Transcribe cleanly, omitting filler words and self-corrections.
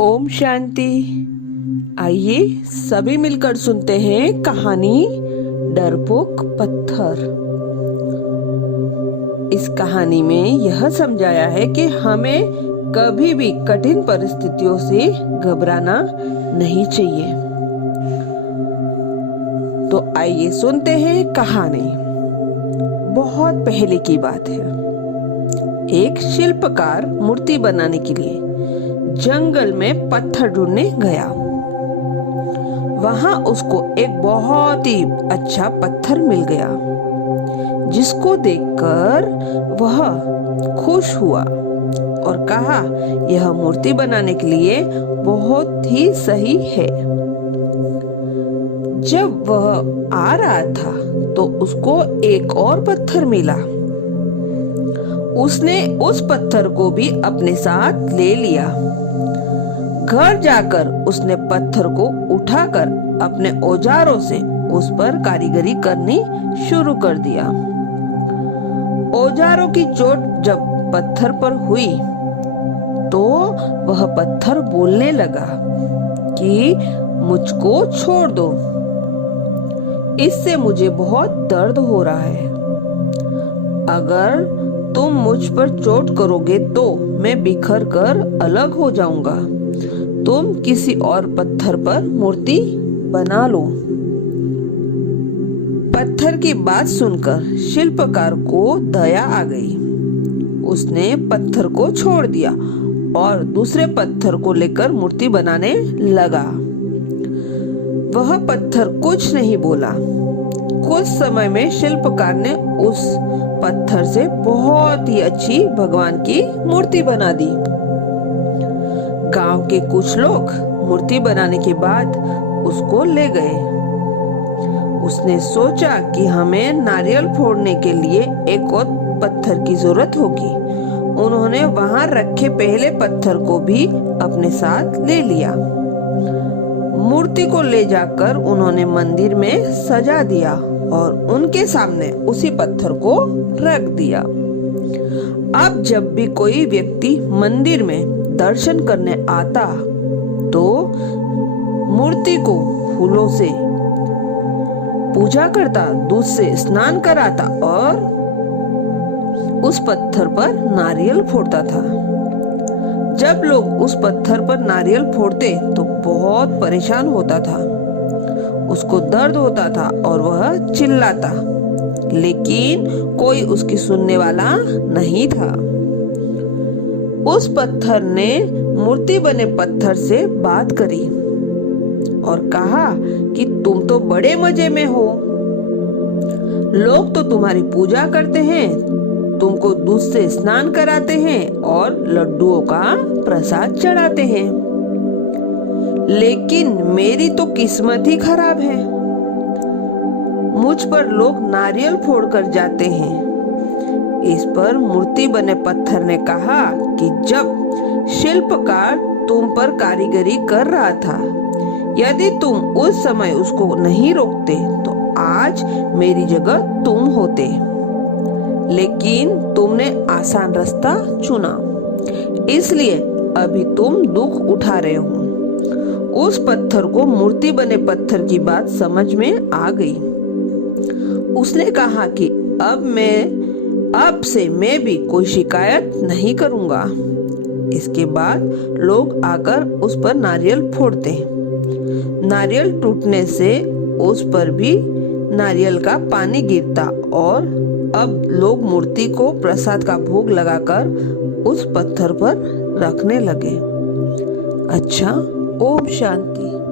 ओम शांति। आइए सभी मिलकर सुनते हैं कहानी डरपोक पत्थर। इस कहानी में यह समझाया है कि हमें कभी भी कठिन परिस्थितियों से घबराना नहीं चाहिए। तो आइए सुनते हैं कहानी। बहुत पहले की बात है। एक शिल्पकार मूर्ति बनाने के लिए जंगल में पत्थर ढूंढने गया। वहां उसको एक बहुत ही अच्छा पत्थर मिल गया, जिसको देखकर वह खुश हुआ और कहा, यह मूर्ति बनाने के लिए बहुत ही सही है। जब वह आ रहा था तो उसको एक और पत्थर मिला। उसने उस पत्थर को भी अपने साथ ले लिया। घर जाकर उसने पत्थर को उठाकर अपने औजारों से उस पर कारीगरी करनी शुरू कर दिया। औजारों की चोट जब पत्थर पर हुई तो वह पत्थर बोलने लगा कि मुझको छोड़ दो, इससे मुझे बहुत दर्द हो रहा है। अगर तुम मुझ पर चोट करोगे तो मैं बिखर कर अलग हो जाऊंगा। तुम किसी और पत्थर पर मूर्ति बना लो। पत्थर की बात सुनकर शिल्पकार को दया आ गई। उसने पत्थर को छोड़ दिया और दूसरे पत्थर को लेकर मूर्ति बनाने लगा। वह पत्थर कुछ नहीं बोला। कुछ समय में शिल्पकार ने उस पत्थर से बहुत ही अच्छी भगवान की मूर्ति बना दी। गांव के कुछ लोग मूर्ति बनाने के बाद उसको ले गए। उसने सोचा कि हमें नारियल फोड़ने के लिए एक और पत्थर की जरूरत होगी। उन्होंने वहां रखे पहले पत्थर को भी अपने साथ ले लिया। मूर्ति को ले जाकर उन्होंने मंदिर में सजा दिया और उनके सामने उसी पत्थर को रख दिया। अब जब भी कोई व्यक्ति मंदिर में दर्शन करने आता तो मूर्ति को फूलों से पूजा करता, दूध से स्नान कराता और उस पत्थर पर नारियल फोड़ता था। जब लोग उस पत्थर पर नारियल फोड़ते तो बहुत परेशान होता था। उसको दर्द होता था और वह चिल्लाता, लेकिन कोई उसकी सुनने वाला नहीं था। उस पत्थर ने मूर्ति बने पत्थर से बात करी और कहा कि तुम तो बड़े मजे में हो। लोग तो तुम्हारी पूजा करते हैं, तुमको दूध से स्नान कराते हैं और लड्डुओं का प्रसाद चढ़ाते हैं, लेकिन मेरी तो किस्मत ही खराब है। मुझ पर लोग नारियल फोड़कर जाते हैं। इस पर मूर्ति बने पत्थर ने कहा कि जब शिल्पकार तुम पर कारीगरी कर रहा था, यदि तुम उस समय उसको नहीं रोकते तो आज मेरी जगह तुम होते, लेकिन तुमने आसान रास्ता चुना, इसलिए अभी तुम दुख उठा रहे हो। उस पत्थर को मूर्ति बने पत्थर की बात समझ में आ गई। उसने कहा कि अब से मैं भी कोई शिकायत नहीं करूंगा। इसके बाद लोग आकर उस पर नारियल फोड़ते। नारियल टूटने से उस पर भी नारियल का पानी गिरता और अब लोग मूर्ति को प्रसाद का भोग लगाकर उस पत्थर पर रखने लगे। अच्छा, ओम शांति।